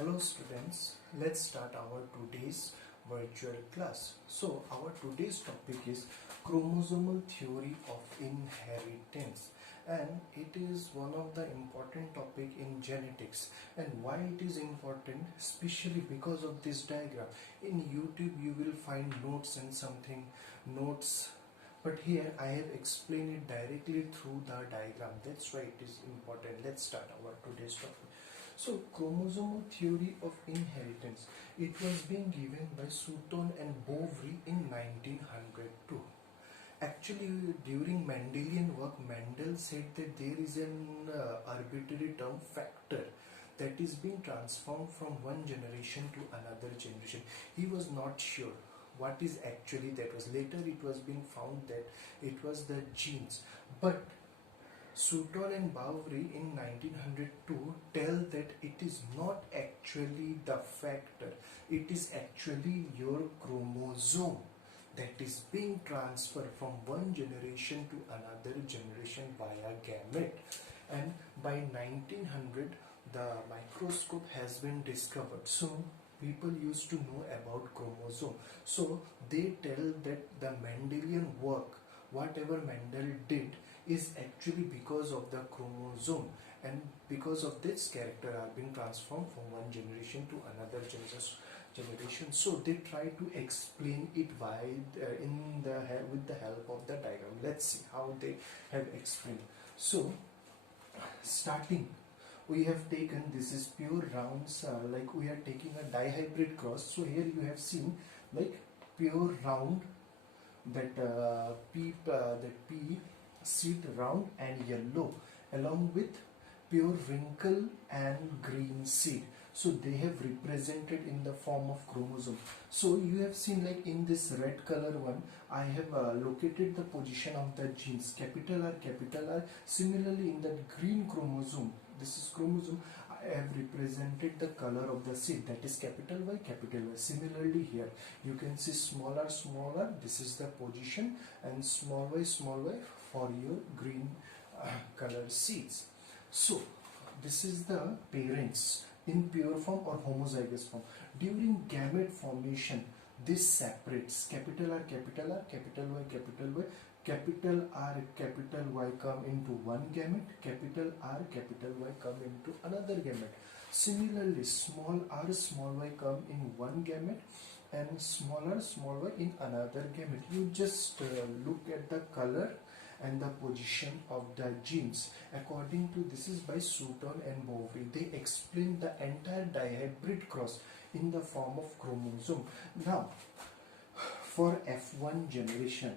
Hello students, let's start our today's virtual class. So our today's topic is chromosomal theory of inheritance, and it is one of the important topic in genetics. And why it is important, especially because of this diagram. In YouTube you will find notes and something notes, but here I have explained it directly through the diagram. That's why it is important. Let's start our today's topic. So, chromosomal theory of inheritance. It was being given by Sutton and Boveri in 1902. Actually, during Mendelian work, Mendel said that there is an arbitrary term factor that is being transformed from one generation to another generation. He was not sure what is actually that was. Later, it was being found that it was the genes, but Sutton and Boveri in 1902 tell that it is not actually the factor, it is actually your chromosome that is being transferred from one generation to another generation via gamete. And by 1900 the microscope has been discovered, so people used to know about chromosome. So they tell that the Mendelian work, whatever Mendel did, is actually because of the chromosome, and because of this character are being transformed from one generation to another generation. So they try to explain it by with the help of the diagram. Let's see how they have explained. So starting, we have taken, this is pure rounds, like we are taking a dihybrid cross. So here you have seen like pure round, that P seed round and yellow, along with pure wrinkle and green seed. So they have represented in the form of chromosome. So you have seen like in this red color one, I have located the position of the genes, capital R, capital R. Similarly in the green chromosome, this is chromosome, I have represented the color of the seed, that is capital Y, capital Y. Similarly here you can see small r, this is the position, and small y for your green color seeds. So this is the parents in pure form or homozygous form. During gamete formation, this separates capital R, capital R, capital Y, capital Y. Capital R, capital Y come into one gamete, capital R, capital Y come into another gamete. Similarly, small r, small y come in one gamete, and small r, small y in another gamete. You just look at the color and the position of the genes. According to, this is by Sutton and Boveri, they explain the entire dihybrid cross in the form of chromosome. Now, for F1 generation,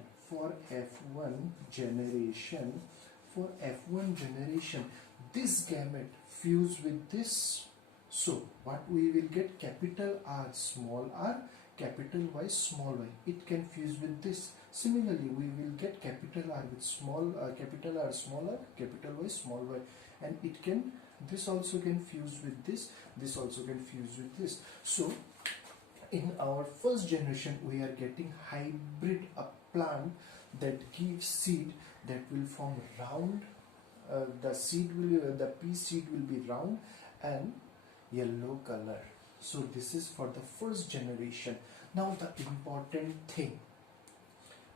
this gamete fuse with this. So what we will get, capital R, small r, capital Y, small y. It can fuse with this. Similarly, we will get capital R with capital R, small r, capital Y, small y, and it can, this also can fuse with this. This also can fuse with this. So in our first generation, we are getting hybrid, a plant that gives seed that will form round. The pea seed will be round and yellow color. So this is for the first generation. Now the important thing.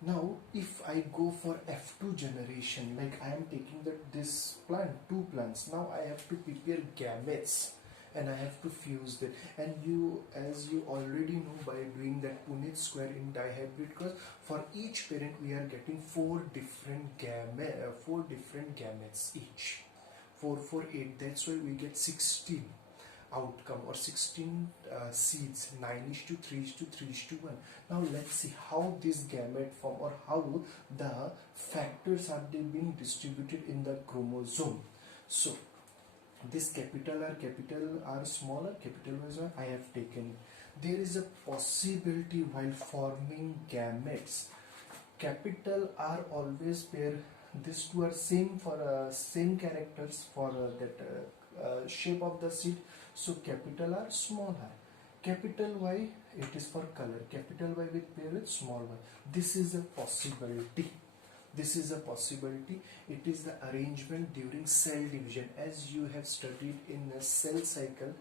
Now if I go for F2 generation, like I am taking this plant, two plants. Now I have to prepare gametes and I have to fuse them. And you, as you already know by doing that Punnett square in dihybrid cross, for each parent we are getting four different gametes each. 4, 4, 8. That's why we get 16 outcome, or 16 seeds, 9:3:3:1. Now let's see how this gamete form, or how the factors are being distributed in the chromosome. So this capital R, small r, capital Y, I have taken. There is a possibility while forming gametes, capital R always pair, these two are same for same characters for that shape of the seed. So capital R, small r, capital Y, it is for color, capital Y with pair with small y. This is a possibility. This is a possibility. It is the arrangement during cell division. As you have studied in a cell cycle,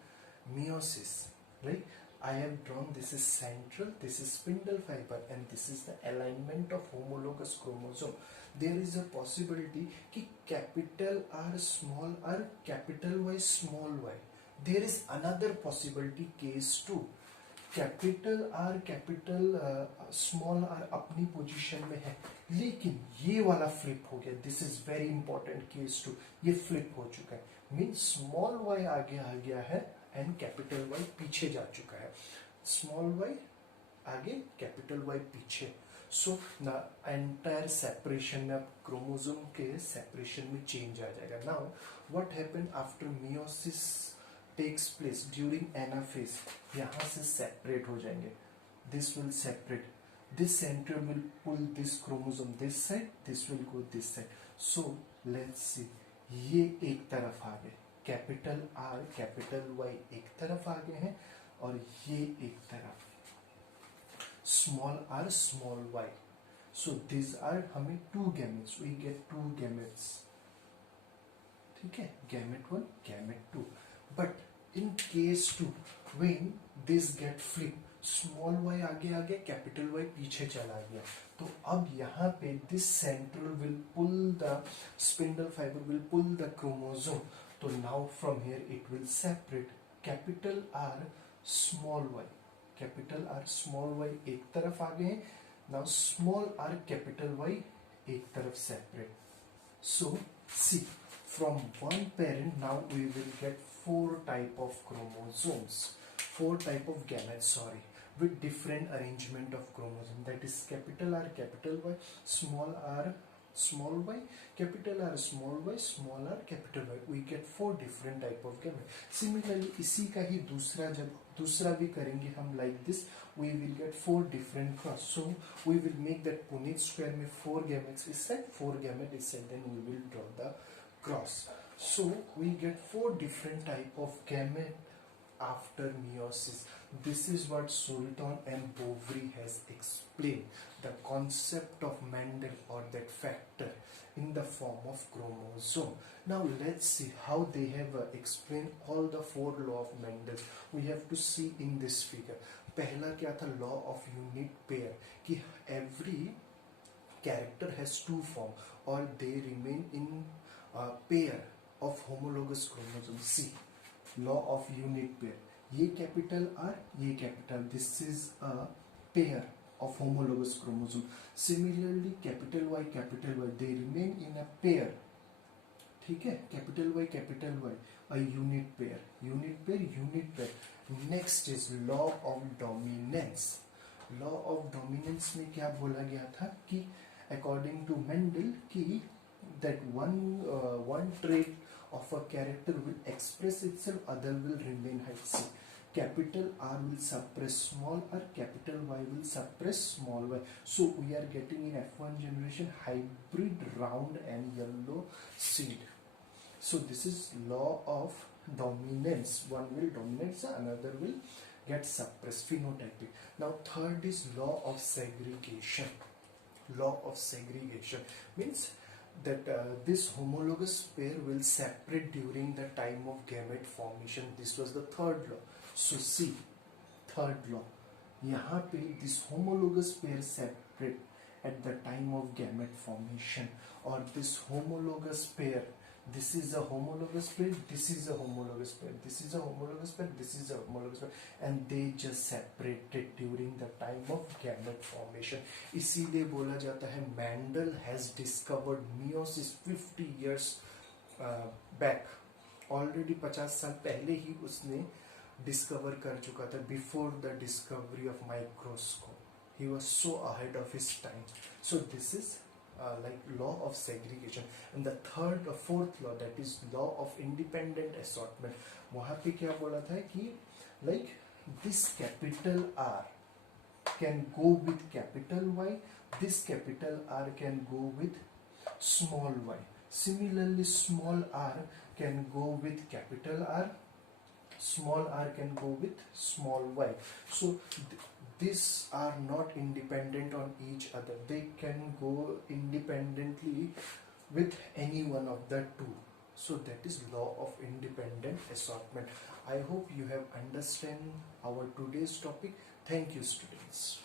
meiosis, right? I have drawn, this is central, this is spindle fiber, and this is the alignment of homologous chromosome. There is a possibility कि capital R small r, capital Y small y. There is another possibility, case 2. Capital R capital small R अपनी position में है, लेकिन ये वाला flip हो गया. This is very important case 2. ये फ्लिप हो चुका है, मीन स्मॉल वाई आगे आ गया है एंड कैपिटल वाई पीछे जा चुका है. स्मॉल वाई आगे, कैपिटल वाई पीछे. सो ना एंटायर सेपरेशन में, अब क्रोमोसोम के सेपरेशन में चेंज आ जाएगा. Now what happen after meiosis takes place during anaphase, यहाँ से सेपरेट हो जाएंगे. This will separate. This center will pull this chromosome this side. This will go this side. So let's see. ये एक तरफ आ गए, कैपिटल R कैपिटल Y एक तरफ आ गए हैं, और ये एक तरफ small r small y. So these are हमें 2 gametes. We get 2 gametes. ठीक है, gamete 1 gamete 2. But in case 2, when this get flip, small y आगे आ गया, capital Y पीछे चला गया, तो अब यहाँ पे this central will pull the spindle fiber, will pull the chromosome. तो now from here it will separate. capital R small y, capital R small y एक तरफ आ गए. now small r capital Y एक तरफ separate. So see, from one parent now we will get 4 type of chromosomes, 4 type of gametes, sorry, with different arrangement of chromosome. That is capital R capital Y, small r small y, capital R small y, small r capital Y. We get 4 different type of gametes. Similarly इसी का ही जब दूसरा भी करेंगे हम like this, we will get 4 different cross. So we will make that Punnett square में 4 gametes is set, 4 gametes is set, then we will draw the cross. So we get 4 different type of gamete after meiosis. This is what Sultan and Boveri has explained, the concept of Mendel or that factor in the form of chromosome. Now let's see how they have explained all the 4 law of Mendel. We have to see in this figure. पहला क्या था, law of unit pair, कि every character has 2 form or they remain in pair of homologous chromosome. See, law of unit pair, ये capital R, ये capital, this is a pair of homologous chromosome. Similarly capital Y, they remain in a pair. ठीक है, capital Y, a unit pair, unit pair. Next is law of dominance. law of dominance में क्या बोला गया था कि according to Mendel कि that one trait of a character will express itself, other will remain hidden. See, capital R will suppress small r, capital Y will suppress small y. So we are getting in F1 generation hybrid round and yellow seed. So this is law of dominance. One will dominate, another will get suppressed, phenotypic. Now third is law of segregation. Law of segregation means that this homologous pair will separate during the time of gamete formation. This was the third law. So see, third law, यहाँ पे this homologous pair separate at the time of gamete formation, or this homologous pair, this is a homologous pair, this is a homologous pair, this is a homologous pair, this is a homologous pair, and they just separated during the time of gamete formation. इसीलिए बोला जाता है Mendel has discovered meiosis 50 years back. Already 50 साल पहले ही उसने discover कर चुका था, before the discovery of microscope. He was so ahead of his time. So this is like law of segregation. And the third or fourth law, that is law of independent assortment. वहाँ पे क्या बोला था कि like this capital R can go with capital Y, this capital R can go with small y. Similarly, small r can go with capital R, small r can go with small y. So these are not independent on each other. They can go independently with any one of the two. So that is law of independent assortment. I hope you have understand our today's topic. Thank you, students.